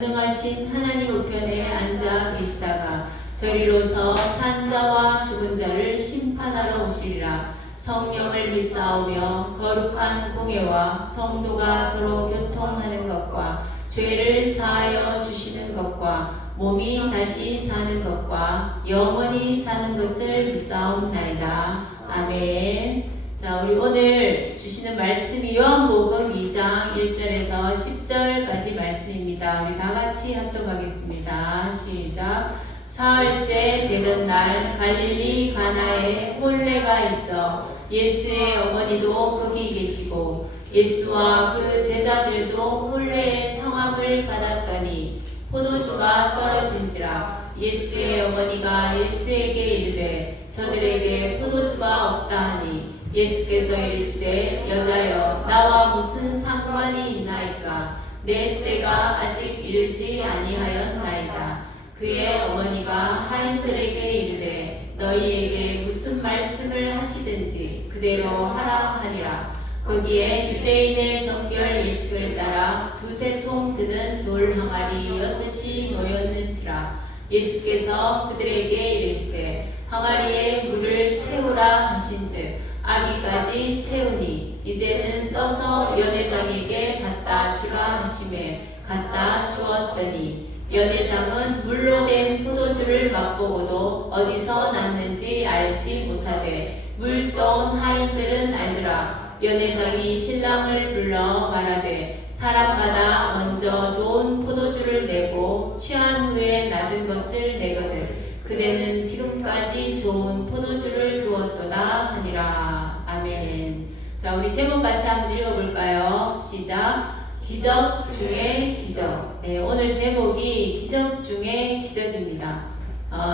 전능하신 하나님 우편에 앉아 계시다가 저리로서 산자와 죽은 자를 심판하러 오시리라. 성령을 믿사오며 거룩한 공예와 성도가 서로 교통하는 것과 죄를 사하여 주시는 것과 몸이 다시 사는 것과 영원히 사는 것을 믿사옵나이다. 아멘. 자, 우리 오늘 주시는 말씀이 요한복음 2장 1절에서 10절까지 말씀입니다. 우리 다 같이 합독하겠습니다. 시작. 사흘째 되던 날 갈릴리 가나에 혼례가 있어 예수의 어머니도 거기 계시고 예수와 그 제자들도 혼례의 청함을 받았더니 포도주가 떨어진지라. 예수의 어머니가 예수에게 이르되 저들에게 포도주가 없다 하니 예수께서 이르시되 여자여 나와 무슨 상관이 있나이까. 내 때가 아직 이르지 아니하였나이다. 그의 어머니가 하인들에게 이르되 너희에게 무슨 말씀을 하시든지 그대로 하라 하니라. 거기에 유대인의 정결 예식을 따라 두세 통 드는 돌 항아리 6이 놓였는지라. 예수께서 그들에게 이르시되 항아리에 물을 채우라 하신즉 아기까지 채우니 이제는 떠서 연회장에게 갖다 주라 하시매 갖다 주었더니 연회장은 물로 된 포도주를 맛보고도 어디서 났는지 알지 못하되 물 떠온 하인들은 알더라. 연회장이 신랑을 불러 말하되 사람마다 먼저 좋은 포도주를 내고 취한 후에 낮은 것을 내거늘 그대는 지금까지 좋은 포도주를 두었도다 하니라. 아멘. 자, 우리 제목 같이 한번 읽어볼까요? 시작. 기적 중에 기적. 네, 오늘 제목이 기적 중에 기적입니다.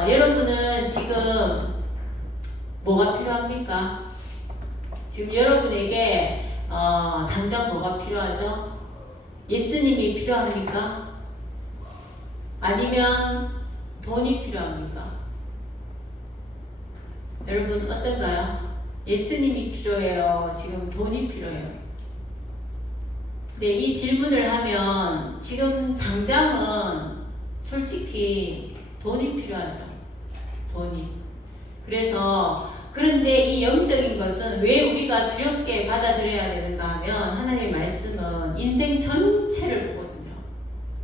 여러분은 지금 뭐가 필요합니까? 지금 여러분에게 당장 뭐가 필요하죠? 예수님이 필요합니까? 아니면 돈이 필요합니까? 여러분 어떤가요? 예수님이 필요해요? 지금 돈이 필요해요? 네, 이 질문을 하면 지금 당장은 솔직히 돈이 필요하죠. 돈이. 그런데 이 영적인 것은 왜 우리가 두렵게 받아들여야 되는가 하면 하나님의 말씀은 인생 전체를 보거든요.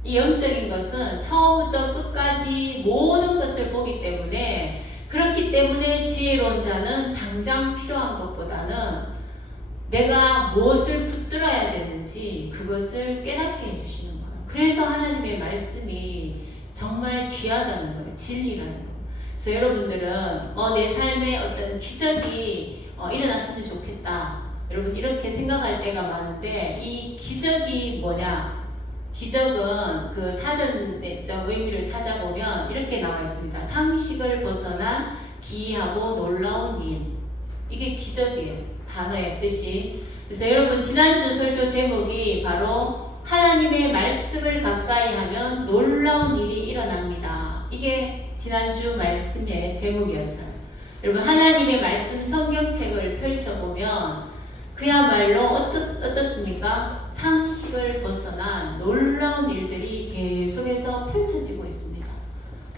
이 영적인 것은 처음부터 끝까지 모든 것을 보기 때문에 그렇기 때문에 지혜로운 자는 당장 필요한 것보다는 내가 무엇을 붙들어야 되는지 그것을 깨닫게 해주시는 거예요. 그래서 하나님의 말씀이 정말 귀하다는 거예요. 진리라는 거예요. 그래서 여러분들은 내 삶에 어떤 기적이 일어났으면 좋겠다. 여러분 이렇게 생각할 때가 많은데 이 기적이 뭐냐? 기적은 그 사전적 의미를 찾아보면 이렇게 나와 있습니다. 상식을 벗어난 기이하고 놀라운 일. 이게 기적이에요. 단어의 뜻이. 그래서 여러분 지난주 설교 제목이 바로 하나님의 말씀을 가까이 하면 놀라운 일이 일어납니다. 이게 지난주 말씀의 제목이었어요. 여러분 하나님의 말씀 성경책을 펼쳐보면 그야말로 어떻습니까? 상식을 벗어난 놀라운 일들이 계속해서 펼쳐지고 있습니다.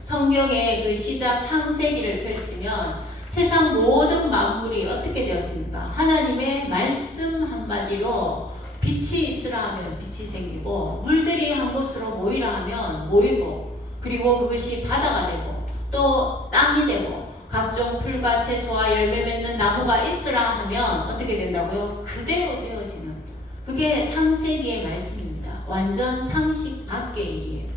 성경의 그 시작 창세기를 펼치면 세상 모든 만물이 어떻게 되었습니까? 하나님의 말씀 한마디로 빛이 있으라 하면 빛이 생기고 물들이 한 곳으로 모이라 하면 모이고 그리고 그것이 바다가 되고 또 땅이 되고 각종 풀과 채소와 열매 맺는 나무가 있으라 하면 어떻게 된다고요? 그대로 되어지는 그게 창세기의 말씀입니다. 완전 상식 밖의 일이에요.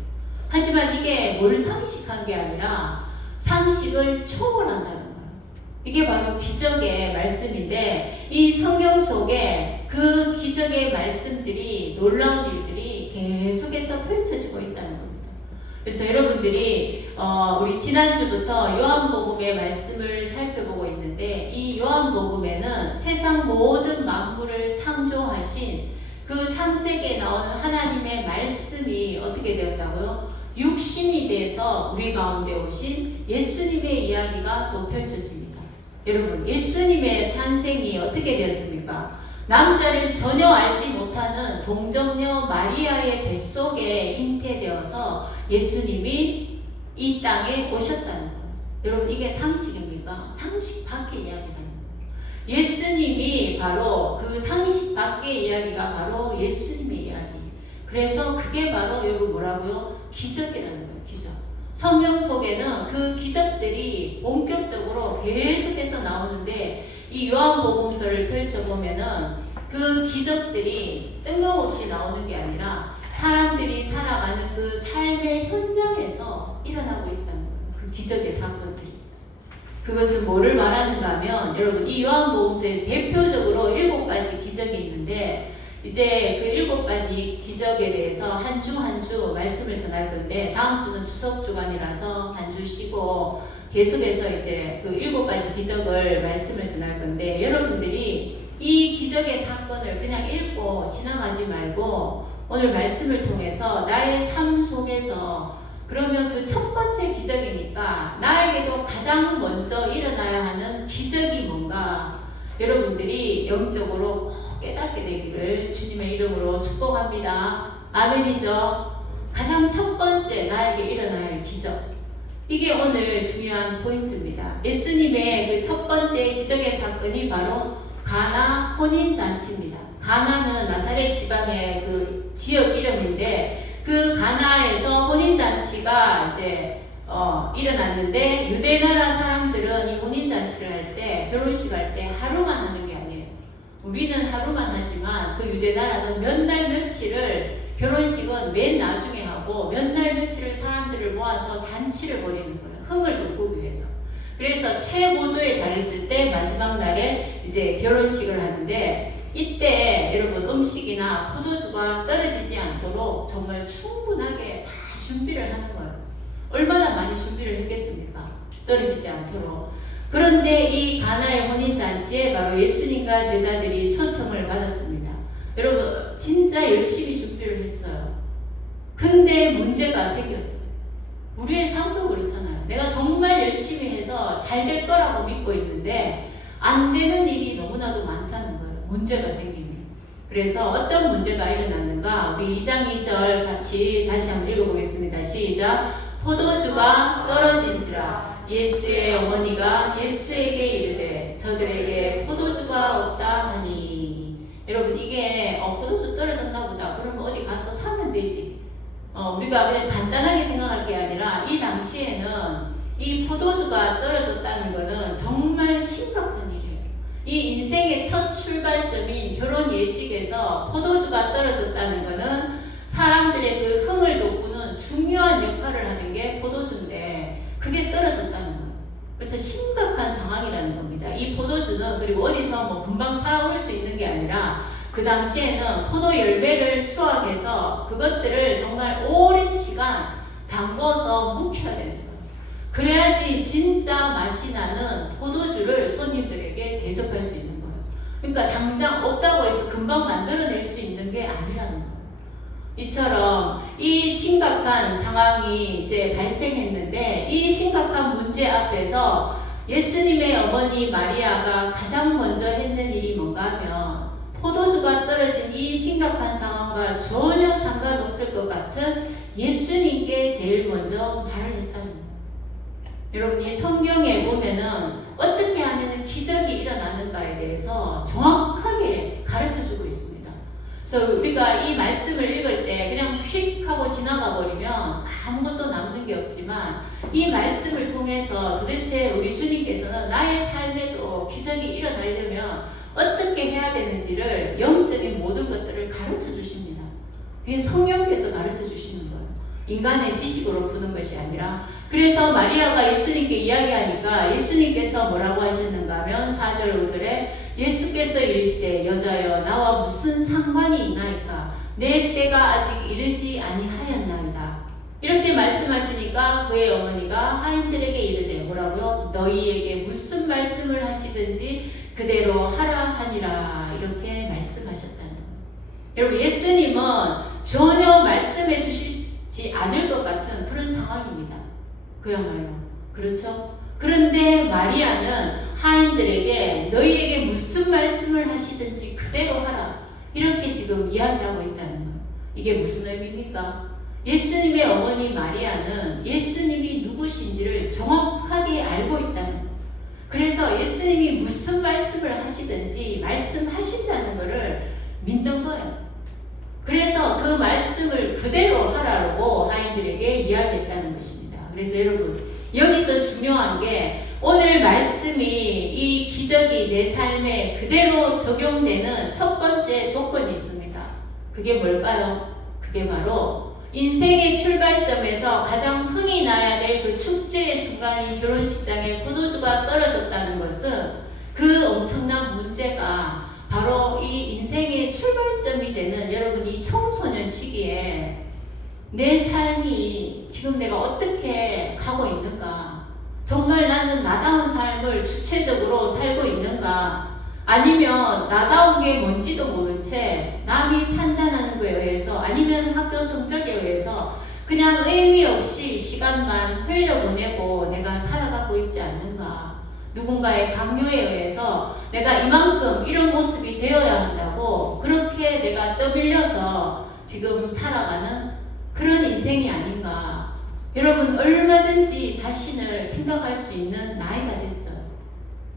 하지만 이게 뭘 상식한 게 아니라 상식을 초월한다는 거예요. 이게 바로 기적의 말씀인데 이 성경 속에 그 기적의 말씀들이 놀라운 일들이 계속해서 펼쳐지고 있다는 겁니다. 그래서 여러분들이 우리 지난주부터 요한복음의 말씀을 살펴보고 있는데 이 요한복음에는 세상 모든 만물을 창조하신 그 창세기에 나오는 하나님의 말씀이 어떻게 되었다고요? 육신이 돼서 우리 가운데 오신 예수님의 이야기가 또 펼쳐집니다. 여러분 예수님의 탄생이 어떻게 되었습니까? 남자를 전혀 알지 못하는 동정녀 마리아의 뱃속에 잉태되어서 예수님이 이 땅에 오셨다는 거예요. 여러분, 이게 상식입니까? 상식 밖의 이야기라는 거예요. 예수님이 바로 그 상식 밖의 이야기가 바로 예수님의 이야기. 그래서 그게 바로 여러분 뭐라고요? 기적이라는 거예요. 기적. 성경 속에는 그 기적들이 본격적으로 계속해서 나오는데 이 요한복음서를 펼쳐보면은 그 기적들이 뜬금없이 나오는 게 아니라 사람들이 살아가는 그 삶의 현장에서 일어나고 있다는 거예요. 그 기적의 사건들이. 그것은 뭐를 말하는가 하면 여러분, 이 요한복음서에 대표적으로 7가지 기적이 있는데 이제 그 7가지 기적에 대해서 한 주 한 주 말씀을 전할 건데, 다음 주는 추석 주간이라서 한 주 쉬고 계속해서 이제 그 7가지 기적을 말씀을 전할 건데, 여러분들이 이 기적의 사건을 그냥 읽고 지나가지 말고 오늘 말씀을 통해서 나의 삶 속에서, 그러면 그 첫 번째 기적이니까 나에게도 가장 먼저 일어나야 하는 기적이 뭔가 여러분들이 영적으로 꼭 깨닫게 되기를 주님의 이름으로 축복합니다. 아멘이죠. 가장 첫 번째 나에게 일어나야 할 기적, 이게 오늘 중요한 포인트입니다. 예수님의 그 첫 번째 기적의 사건이 바로 가나 혼인잔치입니다. 가나는 나사렛 지방의 그 지역 이름인데, 그 가나에서 혼인잔치가 이제 일어났는데, 유대 나라 사람들은 이 혼인잔치를 할 때, 결혼식 할 때 하루만 하는 게 아니에요. 우리는 하루만 하지만 그 유대 나라는 몇 날 며칠을, 결혼식은 맨 나중에 하고 몇 날 며칠을 사람들을 모아서 잔치를 벌이는 거예요. 흥을 돋구기 위해서. 그래서 최고조에 달했을 때 마지막 날에 이제 결혼식을 하는데, 이때 여러분 음식이나 포도주가 떨어지지 않도록 정말 충분하게 다 준비를 하는 거예요. 얼마나 많이 준비를 했겠습니까? 떨어지지 않도록. 그런데 이 가나의 혼인잔치에 바로 예수님과 제자들이 초청을 받았습니다. 여러분 진짜 열심히 준비를 했어요. 근데 문제가 생겼어요. 우리의 삶도 그렇잖아요. 내가 정말 열심히 해서 잘 될 거라고 믿고 있는데 안 되는 일이 너무나도 많다는 거예요. 문제가 생기네. 그래서 어떤 문제가 일어났는가? 우리 2장 2절 같이 다시 한번 읽어보겠습니다. 시작. 포도주가 떨어진지라 예수의 어머니가 예수에게 이르되 저들에게 포도주가 없다 하니. 여러분 이게 포도주 떨어졌나 보다. 그러면 어디 가서 사면 되지. 우리가 그냥 간단하게 생각할 게 아니라 이 당시에는 이 포도주가 떨어졌다는 것은 정말 심각한 일이에요. 이 인생의 첫 출발점인 결혼 예식에서 포도주가 떨어졌다는 것은 사람들의 그 흥을 돋구는 중요한 역할을 하는 게 포도주인데 그게 떨어졌다는 거예요. 그래서 심각한 상황이라는 겁니다. 이 포도주는 그리고 어디서 뭐 금방 사올 수 있는 게 아니라 그 당시에는 포도 열매를 수확해서 그것들을 정말 오랜 시간 담궈서 묵혀야 되는 거예요. 그래야지 진짜 맛이 나는 포도주를 손님들에게 대접할 수 있는 거예요. 그러니까 당장 없다고 해서 금방 만들어낼 수 있는 게 아니라는 거예요. 이처럼 이 심각한 상황이 이제 발생했는데 이 심각한 문제 앞에서 예수님의 어머니 마리아가 가장 먼저 했는 일이 뭔가 하면 포도주가 떨어진 이 심각한 상황과 전혀 상관없을 것 같은 예수님께 제일 먼저 말을 했다는 거예요. 여러분 이 성경에 보면은 어떻게 하면 기적이 일어나는가에 대해서 정확하게 가르쳐주고 있습니다. 그래서 우리가 이 말씀을 읽을 때 그냥 휙 하고 지나가 버리면 아무것도 남는 게 없지만 이 말씀을 통해서 도대체 우리 주님께서는 나의 삶에도 기적이 일어나려면 어떻게 해야 되는지를 영적인 모든 것들을 가르쳐 주십니다. 그게 성령께서 가르쳐 주시는 거예요. 인간의 지식으로 푸는 것이 아니라. 그래서 마리아가 예수님께 이야기하니까 예수님께서 뭐라고 하셨는가 하면 4절 5절에 예수께서 이르시되 여자여 나와 무슨 상관이 있나이까 내 때가 아직 이르지 아니하였나이다. 이렇게 말씀하시니까 그의 어머니가 하인들에게 이르되 뭐라고요? 너희에게 무슨 말씀을 하시든지 그대로 하라 하니라. 이렇게 말씀하셨다는 거예요. 여러분 예수님은 전혀 말씀해 주시지 않을 것 같은 그런 상황입니다. 그야말로. 그렇죠? 그런데 마리아는 하인 하인들에게 너희에게 무슨 말씀을 하시든지 그대로 하라. 이렇게 지금 이야기하고 있다는 거예요. 이게 무슨 의미입니까? 예수님의 어머니 마리아는 예수님이 누구신지를 정확하게 알고 있다는 거예요. 그래서 예수님이 무슨 말씀을 하시든지 말씀하신다는 것을 믿는 거예요. 그래서 그 말씀을 그대로 하라고 하인들에게 이야기했다는 것입니다. 그래서 여러분, 여기서 중요한 게 오늘 말씀이 이 기적이 내 삶에 그대로 적용되는 첫 번째 조건이 있습니다. 그게 뭘까요? 그게 바로 인생의 출발점에서 가장 흥이 나야 될 그 축제의 순간인 결혼식장에 포도주가 떨어졌다는 것은 그 엄청난 문제가 바로 이 인생의 출발점이 되는 여러분 이 청소년 시기에 내 삶이 지금 내가 어떻게 가고 있는가, 정말 나는 나다운 삶을 주체적으로 살고 있는가, 아니면 나다운 게 뭔지도 모른 채 남이 판단하는 거에 의해서 아니면 학교 성적에 의해서 그냥 의미 없이 시간만 흘려보내고 내가 살아가고 있지 않는가, 누군가의 강요에 의해서 내가 이만큼 이런 모습이 되어야 한다고 그렇게 내가 떠밀려서 지금 살아가는 그런 인생이 아닌가. 여러분, 얼마든지 자신을 생각할 수 있는 나이가 됐어요.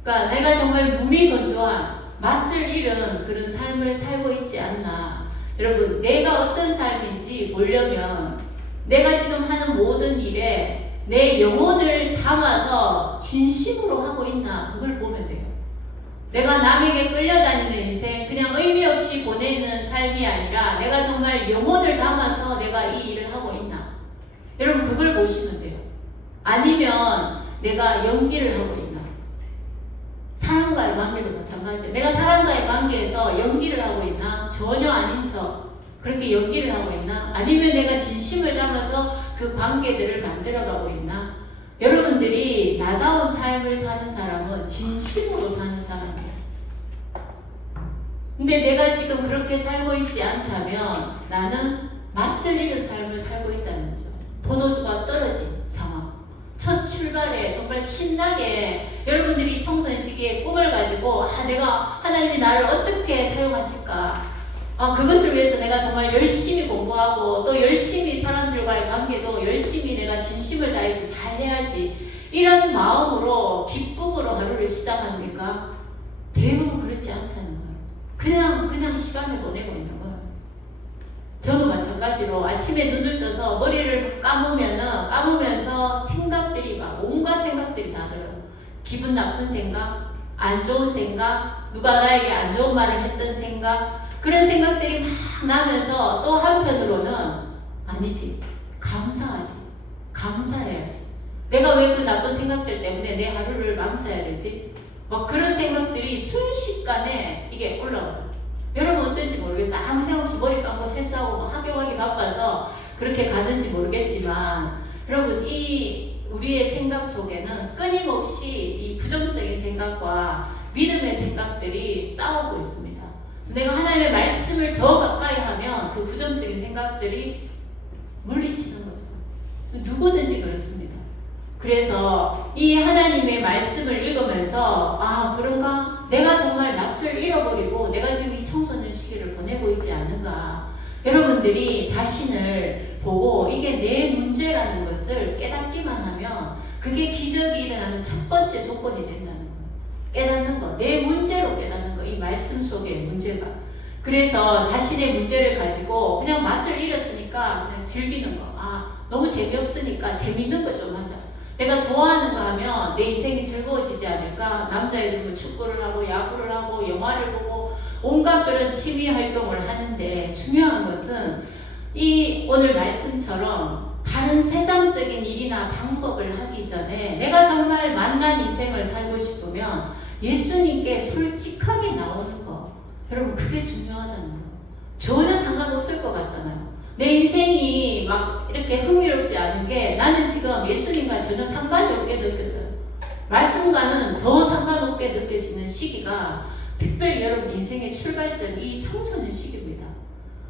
그러니까 내가 정말 무미건조한 맛을 잃은 그런 삶을 살고 있지 않나. 여러분, 내가 어떤 삶인지 보려면 내가 지금 하는 모든 일에 내 영혼을 담아서 진심으로 하고 있나, 그걸 보면 돼요. 내가 남에게 끌려다니는 인생, 그냥 의미 없이 보내는 삶이 아니라 내가 정말 영혼을 담아서 내가 이 일을 하고 있나. 여러분, 그걸 보시면 돼요. 아니면 내가 연기를 하고 있나. 사람과의 관계도 마찬가지예요. 내가 사람과의 관계에서 연기를 하고 있나? 전혀 아닌 척 그렇게 연기를 하고 있나? 아니면 내가 진심을 담아서 그 관계들을 만들어가고 있나? 여러분들이 나다운 삶을 사는 사람은 진심으로 사는 사람이에요. 근데 내가 지금 그렇게 살고 있지 않다면 나는 맛을 잃은 삶을 살고 있다는 거죠. 포도주가 떨어진 상황. 첫 출발에 정말 신나게 여러분들이 청소년 시기에 꿈을 가지고 내가 하나님이 나를 어떻게 사용하실까, 그것을 위해서 내가 정말 열심히 공부하고 또 열심히 사람들과의 관계도 열심히 내가 진심을 다해서 잘 해야지, 이런 마음으로 기쁨으로 하루를 시작합니까? 대부분 그렇지 않다는 거예요. 그냥 시간을 보내고 있는 거예요. 저도 마찬가지로 아침에 눈을 떠서 머리를 감으면서 생각들이 막 온갖 생각들이 다 들어요. 기분 나쁜 생각, 안 좋은 생각, 누가 나에게 안 좋은 말을 했던 생각, 그런 생각들이 막 나면서 또 한편으로는 아니지, 감사해야지. 내가 왜 그 나쁜 생각들 때문에 내 하루를 망쳐야 되지? 막 그런 생각들이 순식간에 이게 올라와요. 여러분 어떤지 모르겠어요. 아무 생각 없이 머리 감고 세수하고 학교 가기 바빠서 그렇게 가는지 모르겠지만, 여러분 이 우리의 생각 속에는 끊임없이 이 부정적인 생각과 믿음의 생각들이 싸우고 있습니다. 그래서 내가 하나님의 말씀을 더 가까이 하면 그 부정적인 생각들이 물리치는 거죠. 누구든지 그렇습니다. 그래서 이 하나님의 말씀을 읽으면서 그런가? 내가 정말 낯을 잃어버리고 내가 지금 이 청소년 시기를 보내고 있지 않은가? 여러분들이 자신을 보고 이게 내 문제라는 것을 깨닫기만 하면 그게 기적이 일어나는 첫 번째 조건이 된다는 거예요. 깨닫는 거, 내 문제로 깨닫는 거, 이 말씀 속의 문제가. 그래서 자신의 문제를 가지고 그냥 맛을 잃었으니까 그냥 즐기는 거. 너무 재미없으니까 재밌는 거 좀 하자. 내가 좋아하는 거 하면 내 인생이 즐거워지지 않을까? 남자애들은 축구를 하고 야구를 하고 영화를 보고 온갖 그런 취미 활동을 하는데, 중요한 것은 이 오늘 말씀처럼 다른 세상적인 일이나 방법을 하기 전에 내가 정말 만난 인생을 살고 싶으면 예수님께 솔직하게 나오는 거. 여러분, 그게 중요하다는 거. 전혀 상관없을 것 같잖아요. 내 인생이 막 이렇게 흥미롭지 않은 게 나는 지금 예수님과 전혀 상관이 없게 느껴져요. 말씀과는 더 상관없게 느껴지는 시기가 특별히 여러분 인생의 출발점 이 청소년 시기입니다.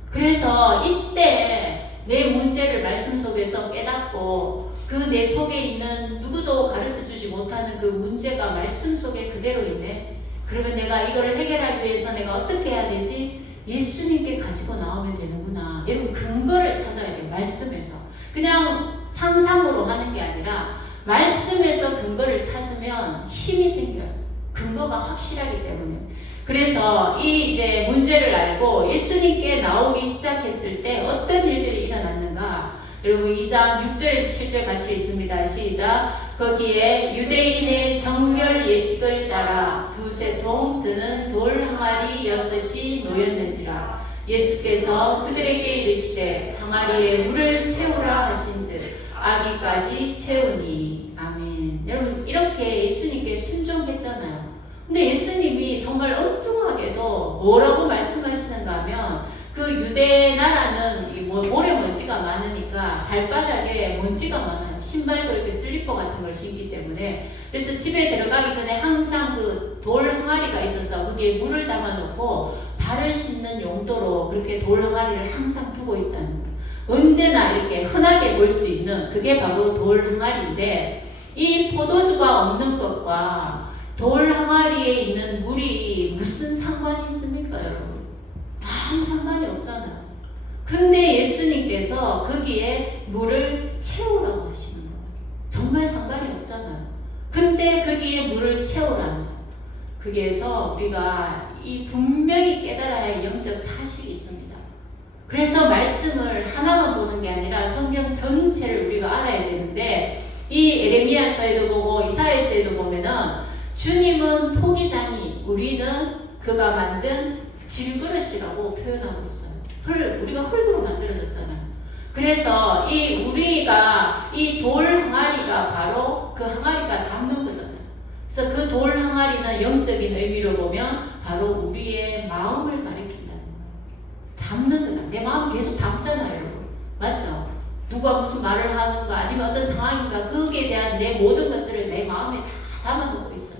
그래서 이때 내 문제를 말씀 속에서 깨닫고 그 내 속에 있는 누구도 가르쳐주지 못하는 그 문제가 말씀 속에 그대로 있네. 그러면 내가 이거를 해결하기 위해서 내가 어떻게 해야 되지? 예수님께 가지고 나오면 되는구나. 여러분 근거를 찾아야 돼요. 말씀에서. 그냥 상상으로 하는 게 아니라 말씀에서 근거를 찾으면 힘이 생겨요. 근거가 확실하기 때문에. 그래서 이 이제 문제를 알고 예수님께 나오기 시작했을 때 어떤 일들이 일어났는가? 여러분 2장 6절에서 7절 같이 있습니다. 시작. 거기에 유대인의 정결 예식을 따라 두세 통 드는 돌 항아리 6이 놓였는지라. 예수께서 그들에게 이르시되 항아리에 물을 채우라 하신즉 아기까지 채우니. 아멘. 여러분 이렇게 예수님께 순종했잖아요. 근데 예수님이 정말 엉뚱하게도 뭐라고 말씀하시는가 하면 그 유대 나라는 모래먼지가 많으니까 발바닥에 먼지가 많아요. 신발도 이렇게 슬리퍼 같은 걸 신기 때문에. 그래서 집에 들어가기 전에 항상 그 돌 항아리가 있어서 거기에 물을 담아놓고 발을 씻는 용도로 그렇게 돌 항아리를 항상 두고 있다는 거예요. 언제나 이렇게 흔하게 볼 수 있는 그게 바로 돌 항아리인데, 이 포도주가 없는 것과 돌 항아리에 있는 물이 무슨 상관이 있습니까, 여러분? 아무 상관이 없잖아요. 근데 예수님께서 거기에 물을 채우라고 하시는 거예요. 정말 상관이 없잖아요. 근데 거기에 물을 채우라는 거예요. 거기에서 우리가 이 분명히 깨달아야 할 영적 사실이 있습니다. 그래서 말씀을 하나만 보는 게 아니라 성경 전체를 우리가 알아야 되는데, 이 에레미야서에도 보고 이사야서에도 보면은 주님은 토기장이, 우리는 그가 만든 질그릇이라고 표현하고 있어요. 우리가 흙으로 만들어졌잖아요. 그래서 우리가 이 돌 항아리가 바로 그 항아리가 담는 거잖아요. 그래서 그 돌 항아리는 영적인 의미로 보면 바로 우리의 마음을 가리킨다는 거예요. 담는 거잖아요. 내 마음 계속 담잖아요, 여러분. 맞죠? 누가 무슨 말을 하는가 아니면 어떤 상황인가 거기에 대한 내 모든 것들을 내 마음에 다 담아놓고 있어요.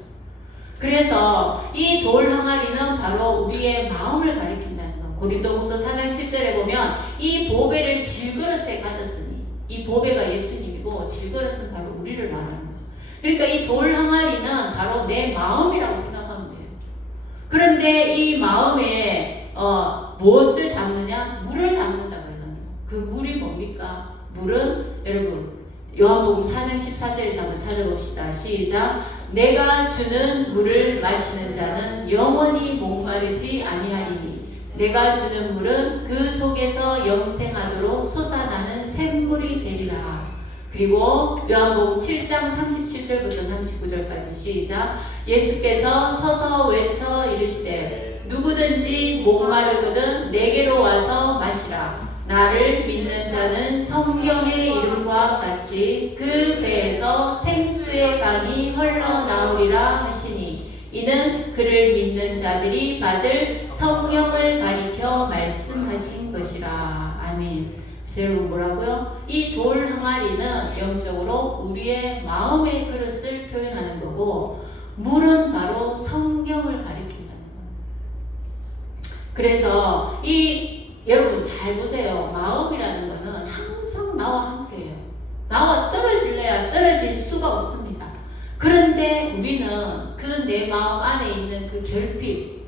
그래서 이 돌 항아리는 바로 우리의 마음을 가리킨다는 거. 고린도후서 4장 7절에 보면 이 보배를 질그릇에 가졌으니, 이 보배가 예수님이고 질그릇은 바로 우리를 말하는 거예요. 그러니까 이 돌 항아리는 바로 내 마음이라고 생각하면 돼요. 그런데 이 마음에 무엇을 담느냐? 물을 담는다고 했잖아요. 그 물이 뭡니까? 물은 여러분 요한복음 4장 14절에서 한번 찾아봅시다. 시작. 내가 주는 물을 마시는 자는 영원히 목마르지 아니하리니 내가 주는 물은 그 속에서 영생하도록 솟아나는 샘물이 되리라. 그리고 요한복음 7장 37절부터 39절까지 시작. 예수께서 서서 외쳐 이르시되 누구든지 목마르거든 내게로 와서 마시라. 나를 믿는 자는 성경의 이름과 같이 그 배에서 생수의 강이 흘러나오리라 하시니 이는 그를 믿는 자들이 받을 성령을 가리켜 말씀하신 것이라. 아멘. 여러분 뭐라고요? 이 돌 항아리는 영적으로 우리의 마음의 그릇을 표현하는 거고, 물은 바로 성경을 가리킨다는 거예요. 그래서 여러분 잘 보세요. 마음이라는 거는 항상 나와 함께해요. 나와 떨어질래야 떨어질 수가 없습니다. 그런데 우리는 그 내 마음 안에 있는 그 결핍,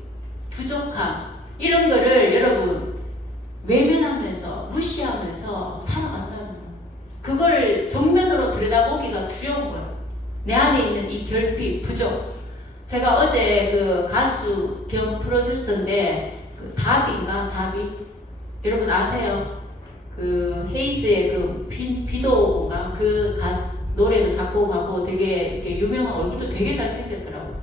부족함, 이런 거를 여러분 외면하면서 무시하면서 살아간다는 거예요. 그걸 정면으로 들여다보기가 두려운 거예요. 내 안에 있는 이 결핍, 부족. 제가 어제 그 가수 겸 프로듀서인데 그 다비 여러분 아세요? 그 헤이즈의 그 비도가 그 노래도 작곡하고 되게 이렇게 유명한, 얼굴도 되게 잘생겼더라고요.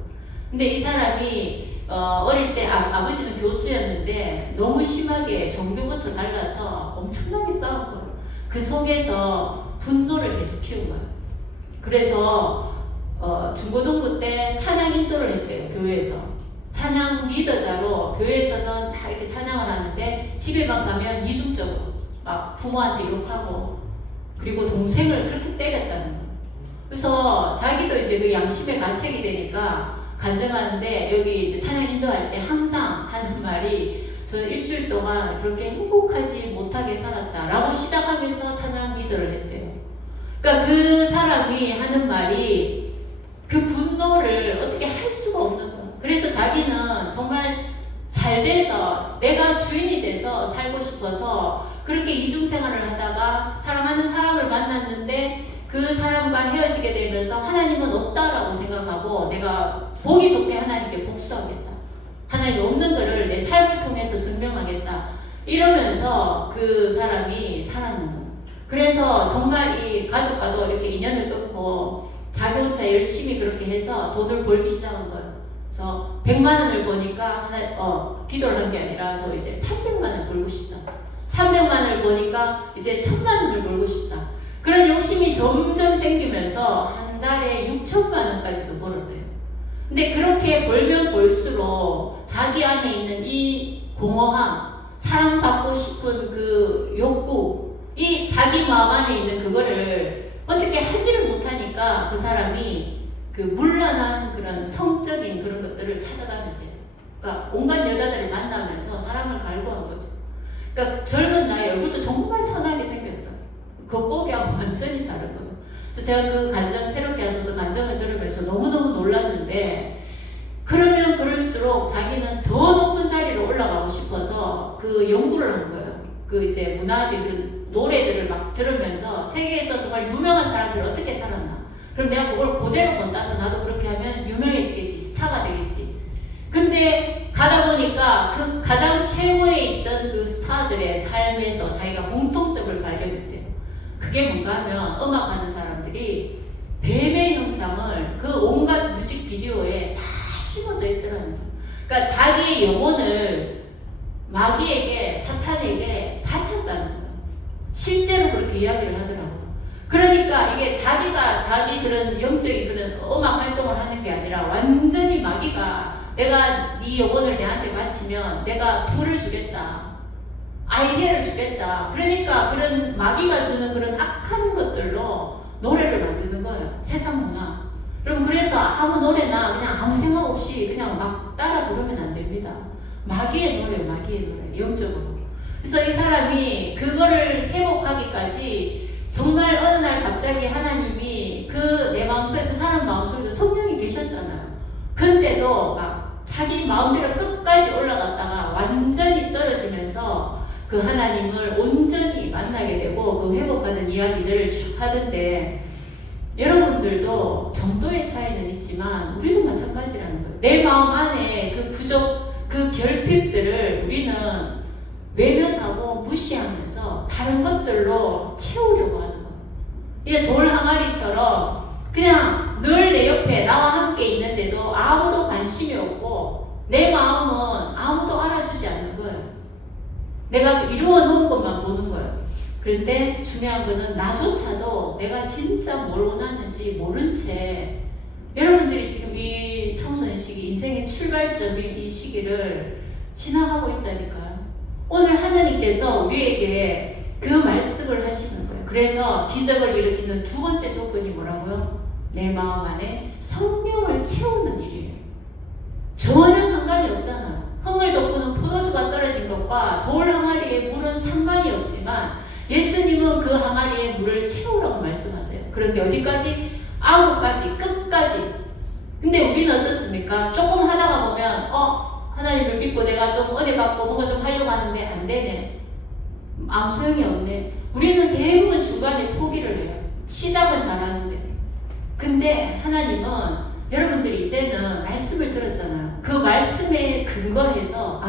근데 이 사람이 어릴 때 아버지는 교수였는데 너무 심하게 종교부터 달라서 엄청나게 싸운 거예요. 그 속에서 분노를 계속 키운 거예요. 그래서 중고등부 때 찬양 인도를 했대요. 교회에서. 찬양 리더자로 교회에서는 막 이렇게 찬양을 하는데 집에만 가면 이중적으로 막 부모한테 욕하고, 그리고 동생을 그렇게 때렸다는 거예요. 그래서 자기도 이제 그 양심의 가책이 되니까 간증하는데, 여기 이제 찬양 인도할 때 항상 하는 말이 저는 일주일 동안 그렇게 행복하지 못하게 살았다라고 시작하면서 찬양 기도를 했대요. 그러니까 그 사람이 하는 말이 그 분노를 어떻게 할 수가 없는 거예요. 그래서 자기는 정말 잘 돼서 내가 주인이 돼서 살고 싶어서 그렇게 이중생활을 하다가 사랑하는 사람을 만났는데 그 사람과 헤어지게 되면서 하나님은 없다라고 생각하고 내가 보기 좋게 하나님께 복수하겠다. 하나님 없는 것을 내 삶을 통해서 증명하겠다. 이러면서 그 사람이 살았는 거예요. 그래서 정말 이 가족과도 이렇게 인연을 끊고 자기 혼자 열심히 그렇게 해서 돈을 벌기 시작한 거예요. 그래서 100만 원을 버니까 기도를 한 게 아니라 저 이제 300만 원 벌고 싶다. 300만 원을 버니까 이제 1000만 원을 벌고 싶다. 그런 욕심이 점점 생기면서 한 달에 6천만 원까지도 벌었대요. 근데 그렇게 벌면 벌수록 자기 안에 있는 이 공허함, 사랑받고 싶은 그 욕구, 이 자기 마음 안에 있는 그거를 어떻게 하지를 못하니까 그 사람이 그 물란한 그런 성적인 그런 것들을 찾아다녔대요. 그러니까 온갖 여자들을 만나면서 사랑을 갈구한 거죠. 그러니까 젊은 나이 얼굴도 정말 선하게 생겼어. 겉보기하고 완전히 다른 거예요. 그래서 제가 그 간증 새롭게 하셔서 간증을 들으면서 너무너무 놀랐는데, 그러면 그럴수록 자기는 더 높은 자리로 올라가고 싶어서 그 연구를 한 거예요. 그 이제 문화재 그런 노래들을 막 들으면서 세계에서 정말 유명한 사람들이 어떻게 살았나. 그럼 내가 그걸 그대로 본따서 나도 그렇게 하면 유명해지겠지, 스타가 되겠지. 근데 가다 보니까 그 가장 최고에 있던 그 스타들의 삶에서 자기가 공통점을 발견했대요. 그게 뭔가 하면 음악하는 사람들이 뱀의 형상을 그 온갖 뮤직비디오에 다 심어져 있더라는 거예요. 그러니까 자기의 영혼을 마귀에게, 사탄에게 바쳤다는 거예요. 실제로 그렇게 이야기를 하더라고요. 그러니까 이게 자기가 자기 그런 영적인 그런 음악 활동을 하는 게 아니라 완전히 마귀가 내가 네 영혼을 내한테 바치면 내가 불을 주겠다. 아이디어를 주겠다. 그러니까 그런 마귀가 주는 그런 악한 것들로 노래를 만드는 거예요. 세상 문화. 그럼 그래서 아무 노래나 그냥 아무 생각 없이 그냥 막 따라 부르면 안 됩니다. 마귀의 노래, 영적으로. 그래서 이 사람이 그거를 회복하기까지 정말 어느 날 갑자기 하나님이 그 내 마음속에, 그 사람 마음속에도 성령이 계셨잖아요. 근데도 막 자기 마음대로 끝까지 올라갔다가 완전히 떨어지면서 그 하나님을 온전히 만나게 되고 그 회복하는 이야기들을 쭉 하던데, 여러분들도 정도의 차이는 있지만 우리도 마찬가지라는 거예요. 내 마음 안에 그 부족, 그 결핍들을 우리는 외면하고 무시하면서 다른 것들로 채우려고 하는 거예요. 이게 돌 항아리처럼 그냥 늘 내 옆에 나와 함께 있는데도 아무도 관심이 없고 내 마음은 아무도 알아주지 않는 거예요. 내가 이루어 놓은 것만 보는 거예요. 그런데 중요한 거는 나조차도 내가 진짜 뭘 원하는지 모른 채, 여러분들이 지금 이 청소년 시기, 인생의 출발점인 이 시기를 지나가고 있다니까요. 오늘 하나님께서 우리에게 그 말씀을 하시는 거예요. 그래서 기적을 일으키는 두 번째 조건이 뭐라고요? 내 마음 안에 성령을 채우는 일이에요. 전혀 상관이 없잖아요. 흥을 돋구는 포도주가 떨어진 것과 돌 항아리의 물은 상관이 없지만 예수님은 그 항아리의 물을 채우라고 말씀하세요. 그런데 어디까지? 아구까지, 끝까지. 근데 우리는 어떻습니까? 조금 하다가 보면 하나님을 믿고 내가 좀 은혜 받고 뭔가 좀 하려고 하는데 안 되네. 아무 소용이 없네. 우리는 대부분 중간에 포기를 해요. 시작은 잘하는데. 근데 하나님은 여러분들이 이제는 말씀을 들었잖아요. 그 말씀에 근거해서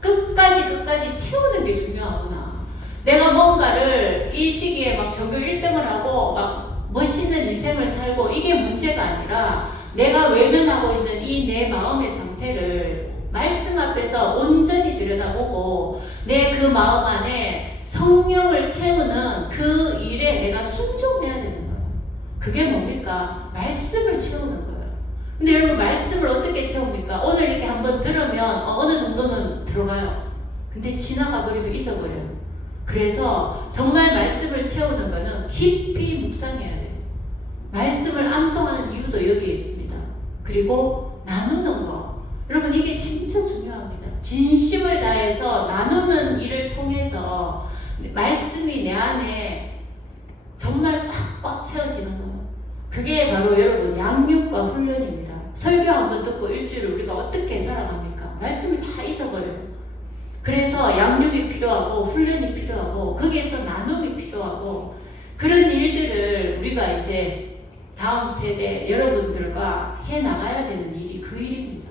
끝까지 채우는 게 중요하구나. 내가 뭔가를 이 시기에 막 전교 1등을 하고 막 멋있는 인생을 살고 이게 문제가 아니라 내가 외면하고 있는 이 내 마음의 상태를 말씀 앞에서 온전히 들여다보고 내 그 마음 안에 성령을 채우는 그 일에 내가 순종해야 되는 거예요. 그게 뭡니까? 말씀을 채우는 거예요. 근데 여러분, 말씀을 어떻게 채웁니까? 오늘 이렇게 한번 들으면 어느 정도는 들어가요. 근데 지나가 버리면 잊어버려요. 그래서 정말 말씀을 채우는 거는 깊이 묵상해야 돼요. 말씀을 암송하는 이유도 여기에 있습니다. 그리고 나누는 거. 여러분, 이게 진짜 중요합니다. 진심을 다해서 나누는 일을 통해서 말씀이 내 안에 정말 꽉꽉 채워지는 거예요. 그게 바로 여러분 양육과 훈련입니다. 설교 한번 듣고 일주일을 우리가 어떻게 살아갑니까? 말씀이 다 잊어버려요. 그래서 양육이 필요하고 훈련이 필요하고 거기에서 나눔이 필요하고 그런 일들을 우리가 이제 다음 세대 여러분들과 해나가야 되는 일이 그 일입니다.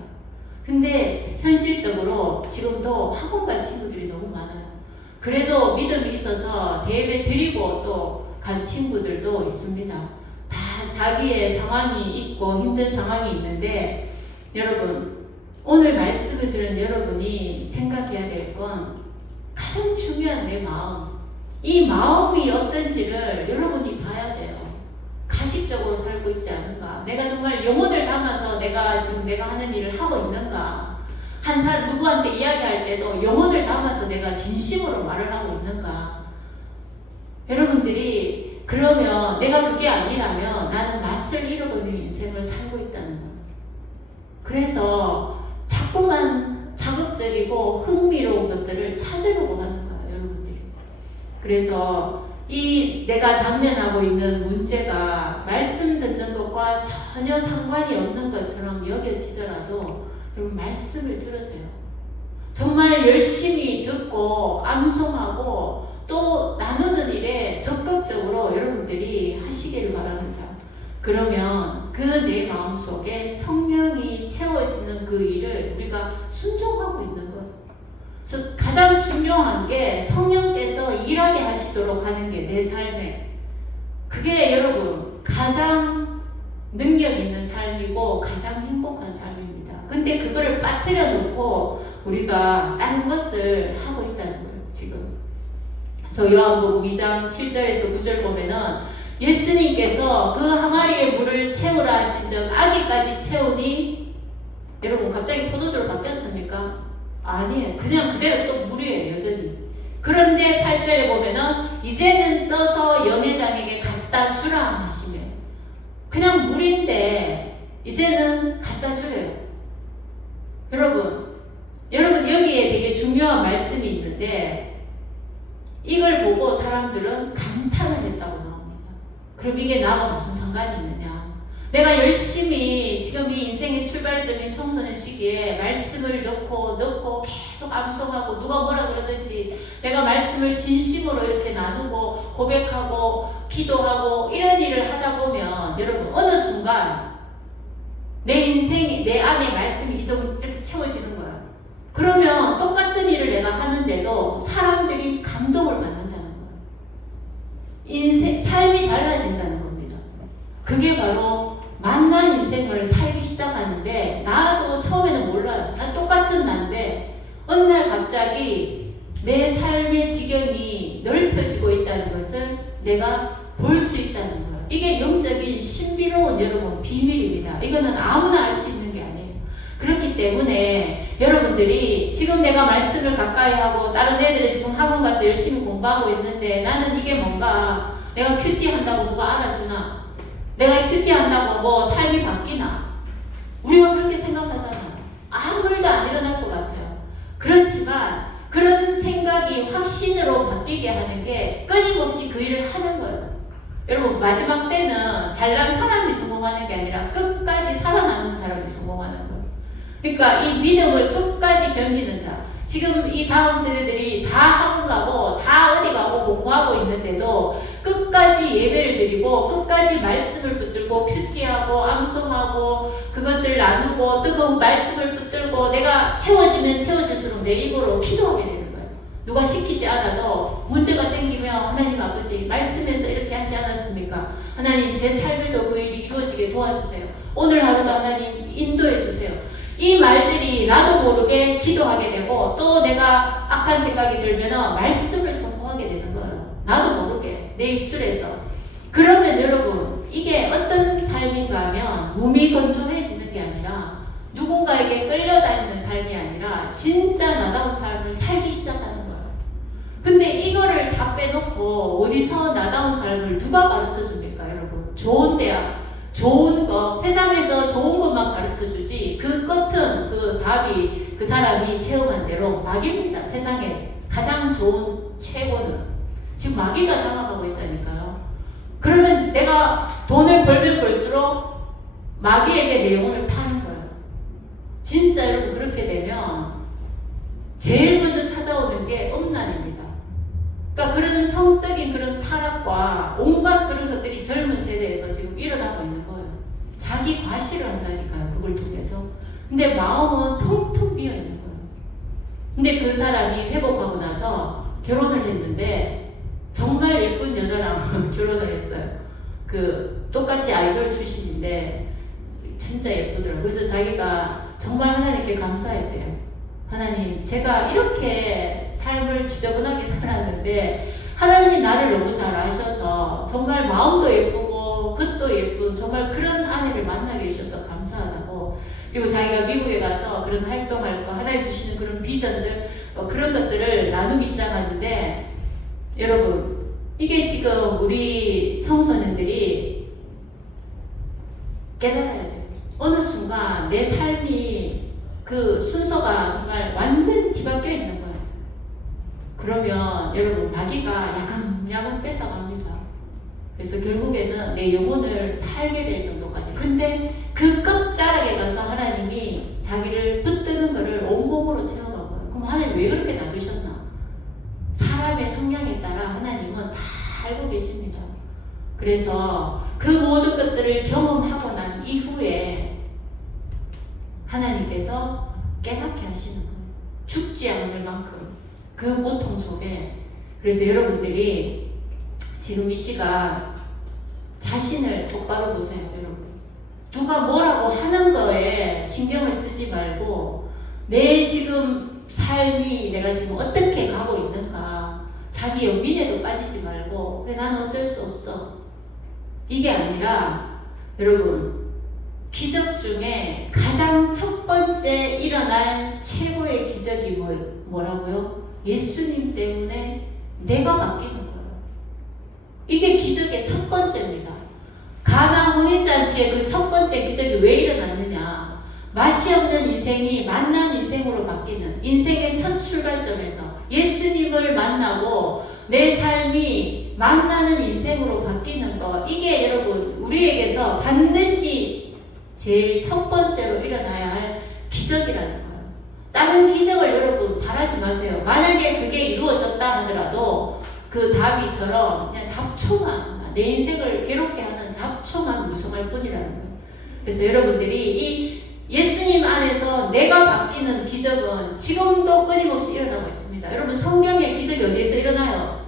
근데 현실적으로 지금도 학원 간 친구들이 너무 많아요. 그래도 믿음이 있어서 대예배 드리고 또 간 친구들도 있습니다. 다 자기의 상황이 있고 힘든 상황이 있는데 여러분 오늘 말씀을 들은 여러분이 생각해야 될 건 가장 중요한 내 마음, 이 마음이 어떤지를 여러분이 봐야 돼요. 가식적으로 살고 있지 않은가? 내가 정말 영혼을 담아서 내가 지금 내가 하는 일을 하고 있는가? 한 사람 누구한테 이야기할 때도 영혼을 담아서 내가 진심으로 말을 하고 있는가? 여러분들이 그러면 내가 그게 아니라면 나는 맛을 잃어버리는 인생을 살고 있다는 거예요. 그래서 자꾸만 자극적이고 흥미로운 것들을 찾으려고 하는 거예요, 여러분들이. 그래서 이 내가 당면하고 있는 문제가 말씀 듣는 것과 전혀 상관이 없는 것처럼 여겨지더라도 여러분 말씀을 들으세요. 정말 열심히 듣고 암송하고 또 나누는 일에 적극적으로 여러분들이 하시기를 바랍니다. 그러면 그 내 마음속에 성령이 채워지는 그 일을 우리가 순종하고 있는 거예요. 그래서 가장 중요한 게 성령께서 일하게 하시도록 하는 게 내 삶에 그게 여러분 가장 능력 있는 삶이고 가장 행복한 삶입니다. 근데 그거를 빠뜨려 놓고 우리가 다른 것을 하고 있다는 거예요, 지금. 그래서 요한복음 2장 7절에서 9절 보면은 예수님께서 그 항아리에 물을 채우라 하신 즉 아기까지 채우니 여러분 갑자기 포도주로 바뀌었습니까? 아니에요. 그냥 그대로 또 물이에요, 여전히. 그런데 8절에 보면은 이제는 떠서 연회장에게 갖다 주라 하시며 그냥 물인데 이제는 갖다 줘요. 여러분 여기에 되게 중요한 말씀이 있는데 이걸 보고 사람들은 감탄을 했다고 나옵니다. 그럼 이게 나와 무슨 상관이 있느냐? 내가 열심히 지금 이 인생의 출발점인 청소년 시기에 말씀을 넣고 계속 암송하고 누가 뭐라 그러든지 내가 말씀을 진심으로 이렇게 나누고 고백하고 기도하고 이런 일을 하다 보면 여러분 어느 순간 내 인생이 내 안에 말씀이 이렇게 채워지는 거야. 그러면 똑같은 일을 내가 하는데도 사람들이 감동을 받는다는 거예요. 삶이 달라진다는 겁니다. 그게 바로 만난 인생을 살기 시작하는데 나도 처음에는 몰라요. 난 똑같은 나인데 어느 날 갑자기 내 삶의 지경이 넓혀지고 있다는 것을 내가 볼 수 있다는 거예요. 이게 영적인 신비로운 여러분 비밀입니다. 이거는 아무나 알 수 있는 게 아니에요. 그렇기 때문에 여러분들이 지금 내가 말씀을 가까이 하고 다른 애들은 지금 학원 가서 열심히 공부하고 있는데 나는 이게 뭔가 내가 큐티 한다고 누가 알아주나? 내가 큐티 한다고 뭐 삶이 바뀌나? 우리가 그렇게 생각하잖아요. 아무 일도 안 일어날 것 같아요. 그렇지만 그런 생각이 확신으로 바뀌게 하는 게 끊임없이 그 일을 하는 거예요. 여러분 마지막 때는 잘난 사람이 성공하는 게 아니라 끝까지 살아남는 사람이 성공하는 거예요. 그러니까 이 믿음을 끝까지 견디는 자. 지금 이 다음 세대들이 다 학원 가고 다 어디 가고 공부하고 있는데도 끝까지 예배를 드리고 끝까지 말씀을 붙들고 큐티하고 암송하고 그것을 나누고 뜨거운 말씀을 붙들고 내가 채워지면 채워질수록 내 입으로 기도하게 되는 거예요. 누가 시키지 않아도 문제가 생기면 하나님 아버지 말씀에서 이렇게 하지 않았습니까? 하나님 제 삶에도 그 일이 이루어지게 도와주세요. 오늘 하루도 하나님 인도해 주세요. 이 말들이 나도 모르게 기도하게 되고 또 내가 악한 생각이 들면 말씀을 선포하게 되는 거예요. 나도 모르게 내 입술에서. 그러면 여러분 이게 어떤 삶인가 하면 몸이 건조해지는 게 아니라 누군가에게 끌려다니는 삶이 아니라 진짜 나다운 삶을 살기 시작하는 거예요. 근데 이거를 다 빼놓고 어디서 나다운 삶을 누가 가르쳐 줍니까 여러분? 좋은 대학 좋은 거, 세상에서 좋은 것만 가르쳐 주지, 그 끝은, 그 답이, 그 사람이 체험한 대로 마귀입니다. 세상에 가장 좋은 최고는. 지금 마귀가 장악하고 있다니까요. 그러면 내가 돈을 벌면 벌수록 마귀에게 내 영혼을 파는 거예요. 진짜 여러분 그렇게 되면 제일 먼저 찾아오는 게 음란입니다. 그러니까 그런 성적인 그런 타락과 온갖 그런 것들이 젊은 세대에서 지금 일어나고 있는 거예요. 자기 과시를 한다니까요. 그걸 통해서. 근데 마음은 텅텅 비어 있는 거예요. 근데 그 사람이 회복하고 나서 결혼을 했는데 정말 예쁜 여자랑 결혼을 했어요. 그 똑같이 아이돌 출신인데 진짜 예쁘더라고요. 그래서 자기가 정말 하나님께 감사했대요. 하나님, 제가 이렇게 삶을 지저분하게 살았는데 하나님이 나를 너무 잘 아셔서 정말 마음도 예쁘고 겉도 예쁜 정말 그런 아내를 만나게 해주셔서 감사하다고. 그리고 자기가 미국에 가서 그런 활동할 거, 하나님 주시는 그런 비전들, 그런 것들을 나누기 시작하는데, 여러분, 이게 지금 우리 청소년들이 깨달아야 돼요. 어느 순간 내 삶이 그 순서가 정말 완전히 뒤바뀌어 있는 거예요. 그러면 여러분, 마귀가 야금야금 뺏어갑니다. 그래서 결국에는 내 영혼을 팔게 될 정도까지. 근데 그 끝자락에 가서 하나님이 자기를 붙드는 것을 온몸으로 체험한 거예요. 그럼 하나님 왜 그렇게 놔두셨나? 사람의 성향에 따라 하나님은 다 알고 계십니다. 그래서 그 모든 것들을 경험하고 난 이후에 하나님께서 깨닫게 하시는 거예요. 죽지 않을 만큼 그 고통 속에. 그래서 여러분들이 지금 이 시간 자신을 똑바로 보세요. 여러분, 누가 뭐라고 하는 거에 신경을 쓰지 말고 내 지금 삶이 내가 지금 어떻게 가고 있는가, 자기 연민에도 빠지지 말고 그래 나는 어쩔 수 없어, 이게 아니라 여러분, 기적 중에 가장 첫 번째 일어날 최고의 기적이 뭐라고요? 예수님 때문에 내가 바뀌는 거예요. 이게 기적의 첫 번째입니다. 가나 혼인잔치의 그 첫 번째 기적이 왜 일어났느냐? 맛이 없는 인생이 맛난 인생으로 바뀌는, 인생의 첫 출발점에서 예수님을 만나고 내 삶이 맛나는 인생으로 바뀌는 거, 이게 여러분 우리에게서 반드시 제일 첫 번째로 일어나야 할 기적이라는 거예요. 다른 기적을 여러분 바라지 마세요. 만약에 그게 이루어졌다 하더라도 그 다윗처럼 그냥 잡초만, 내 인생을 괴롭게 하는 잡초만 무성할 뿐이라는 거예요. 그래서 여러분들이 이 예수님 안에서 내가 바뀌는 기적은 지금도 끊임없이 일어나고 있습니다. 여러분, 성경의 기적이 어디에서 일어나요?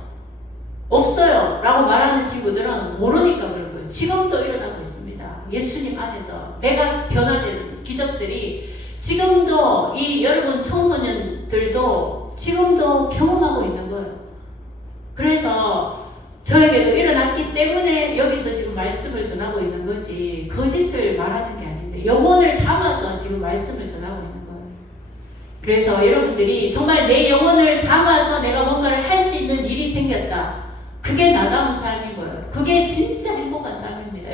없어요 라고 말하는 친구들은 모르니까 그런 거예요. 지금도 일어나고 있습니다. 예수님 안에서 내가 변화되는 기적들이 지금도, 이 여러분 청소년들도 지금도 경험하고 있는 거예요. 그래서 저에게도 일어났기 때문에 여기서 지금 말씀을 전하고 있는 거지, 거짓을 말하는 게 아닌데 영혼을 담아서 지금 말씀을 전하고 있는 거예요. 그래서 여러분들이 정말 내 영혼을 담아서 내가 뭔가를 할 수 있는 일이 생겼다, 그게 나다운 삶인 거예요. 그게 진짜 행복한 삶입니다.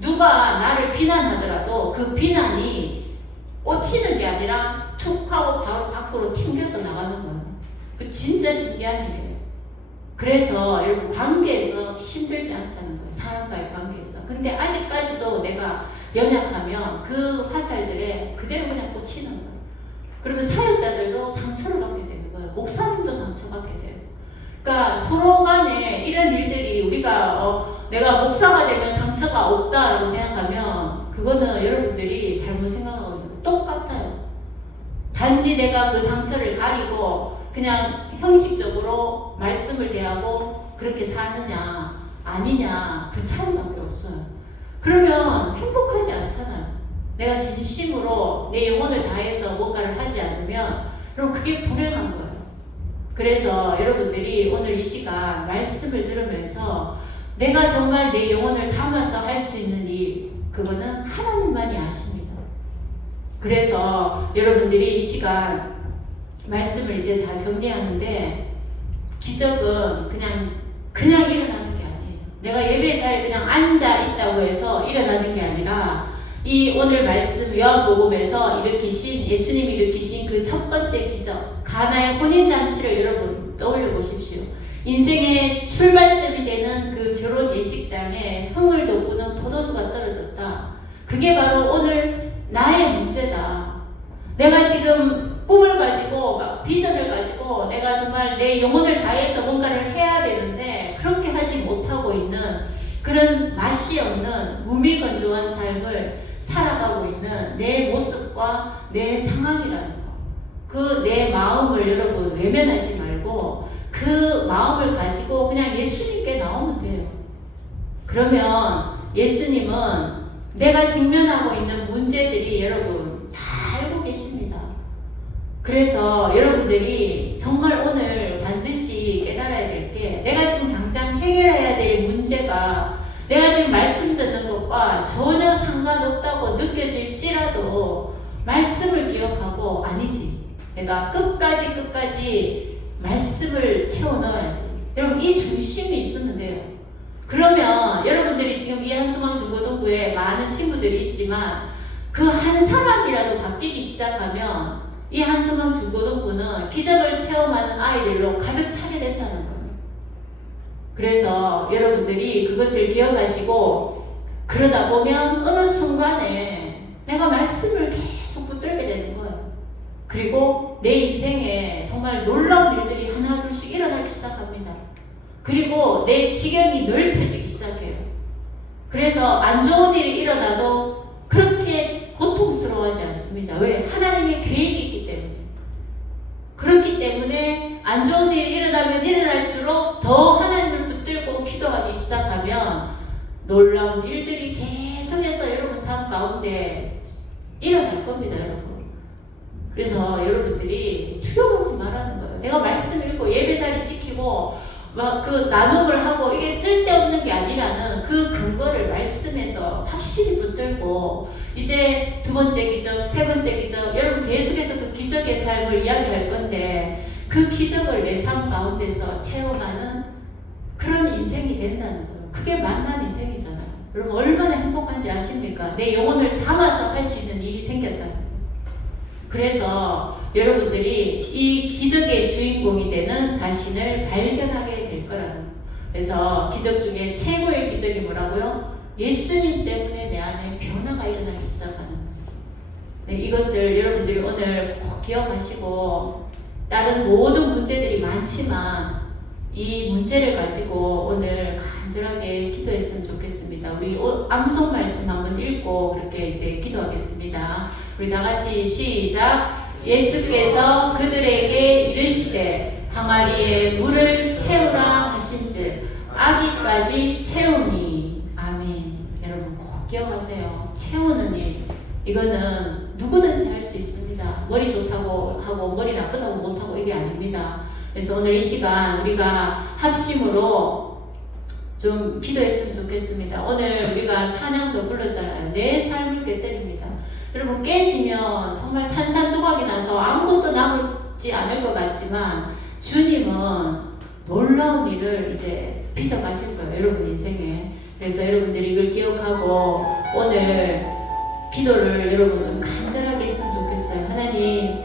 누가 나를 비난하더라도 그 비난이 꽂히는 게 아니라 툭 하고 바로 밖으로 튕겨서 나가는 거예요. 그 진짜 신기한 일이에요. 그래서 여러분, 관계에서 힘들지 않다는 거예요. 사람과의 관계에서. 근데 아직까지도 내가 연약하면 그 화살들에 그대로 그냥 꽂히는 거예요. 그리고 사역자들도 상처를 받게 되는 거예요. 목사님도 상처받게 돼요. 그러니까 서로 간에 이런 일들이 우리가 내가 목사가 되면 상처가 없다라고 생각하면 그거는 여러분들이 잘못 생각하고 있는 거예요. 똑같아요. 단지 내가 그 상처를 가리고 그냥 형식적으로 말씀을 대하고 그렇게 사느냐 아니냐, 그 차이밖에 없어요. 그러면 행복하지 않잖아요. 내가 진심으로 내 영혼을 다해서 뭔가를 하지 않으면 그럼 그게 불행한 거예요. 그래서 여러분들이 오늘 이 시간 말씀을 들으면서 내가 정말 내 영혼을 담아서 할 수 있는 일, 그거는 하나님만이 아십니다. 그래서 여러분들이 이 시간 말씀을 이제 다 정리하는데, 기적은 그냥 일어나는 게 아니에요. 내가 예배 자리에 그냥 앉아 있다고 해서 일어나는 게 아니라 이 오늘 말씀 요한복음에서 일으키신 예수님이 일으키신 그 첫 번째 기적 가나의 혼인잔치를 여러분 떠올려 보십시오. 인생의 출발점이 되는 그 결혼 예식장에 흥을 돋구는 포도주가 떨어졌다. 그게 바로 오늘 나의 문제다. 내가 지금 꿈을 가지고 막 비전을 가지고 내가 정말 내 영혼을 다해서 뭔가를 해야 되는데 그렇게 하지 못하고 있는 그런 맛이 없는 무미건조한 삶을 살아가고 있는 내 모습과 내 상황이라는 거. 그 내 마음을 여러분 외면하지 말고 그 마음을 가지고 그냥 예수님께 나오면 돼요. 그러면 예수님은 내가 직면하고 있는 문제들이 여러분 다 알고 계십니다. 그래서 여러분들이 정말 오늘 반드시 깨달아야 될 게 내가 지금 당장 해결해야 될 문제가 내가 지금 말씀 듣는 것과 전혀 상관없다고 느껴질지라도 말씀을 기억하고 아니지. 내가 끝까지 말씀을 채워 넣어야지. 여러분 이 중심이 있으면 돼요. 그러면 여러분들이 지금 이 한수망 중고등부에 많은 친구들이 있지만 그 한 사람이라도 바뀌기 시작하면 이 한수망 중고등부는 기적을 체험하는 아이들로 가득 차게 된다는 거예요. 그래서 여러분들이 그것을 기억하시고 그러다 보면 어느 순간에 내가 말씀을 계속 붙들게 되는 거예요. 그리고 내 인생에 정말 놀라운 일들이 하나 둘씩 일어나기 시작합니다. 그리고 내 지경이 넓혀지기 시작해요. 그래서 안 좋은 일이 일어나도 그렇게 고통스러워하지 않습니다. 왜? 하나님의 계획이 있기 때문에. 그렇기 때문에 안 좋은 일이 일어나면 일어날수록 더 하나님을 붙들고 기도하기 시작하면 놀라운 일들이 계속해서 여러분 삶 가운데 일어날 겁니다, 여러분. 그래서 여러분들이 두려워하지 말라는 거예요. 내가 말씀 읽고 예배자리 지키고 막 그 나눔을 하고 이게 쓸데없는 게 아니라는 그 근거를 말씀에서 확실히 붙들고 이제 두 번째 기적, 세 번째 기적 여러분 계속해서 그 기적의 삶을 이야기할 건데 그 기적을 내 삶 가운데서 체험하는 그런 인생이 된다는 거예요. 그게 만난 인생이잖아요. 여러분 얼마나 행복한지 아십니까? 내 영혼을 담아서 할 수 있는 일이 생겼다는 거예요. 그래서 여러분들이 이 기적의 주인공이 되는 자신을 발견하게 될 거라는 거예요. 그래서 기적 중에 최고의 기적이 뭐라고요? 예수님 때문에 내 안에 변화가 일어나기 시작하는 거예요. 네, 이것을 여러분들이 오늘 꼭 기억하시고 다른 모든 문제들이 많지만 이 문제를 가지고 오늘 간절하게 기도했으면 좋겠습니다. 우리 암송 말씀 한번 읽고 그렇게 이제 기도하겠습니다. 우리 다 같이 시작. 예수께서 그들에게 이르시되 항아리에 물을 채우라 하신즉 아기까지 채우니. 아멘. 여러분 꼭 기억하세요. 채우는 일 이거는 누구든지 할 수 있습니다. 머리 좋다고 하고 머리 나쁘다고 못하고 이게 아닙니다. 그래서 오늘 이 시간 우리가 합심으로 좀 기도했으면 좋겠습니다. 오늘 우리가 찬양도 불렀잖아요. 내 삶을 깨뜨립니다. 여러분 깨지면 정말 산산조각이 나서 아무것도 남지 않을 것 같지만 주님은 놀라운 일을 이제 빚어가실 거예요. 여러분 인생에. 그래서 여러분들이 이걸 기억하고 오늘 기도를 여러분 좀 간절하게 했으면 좋겠어요. 하나님,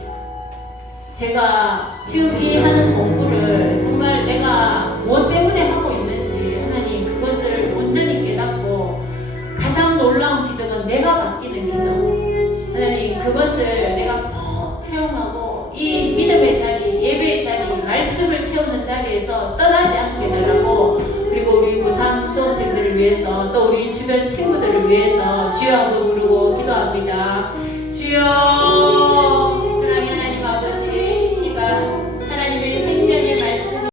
제가 지금 이 하는 공부를 정말 내가 무엇 때문에 하고 있는지 하나님 그것을 온전히 깨닫고 가장 놀라운 기적은 내가 바뀌는 기적. 하나님 그것을 내가 꼭 체험하고 이 믿음의 자리, 예배의 자리, 말씀을 채우는 자리에서 떠나지 않게 되라고. 그리고 우리 고3 수험생들을 위해서 또 우리 주변 친구들을 위해서 주여 한번 부르고 기도합니다. 주여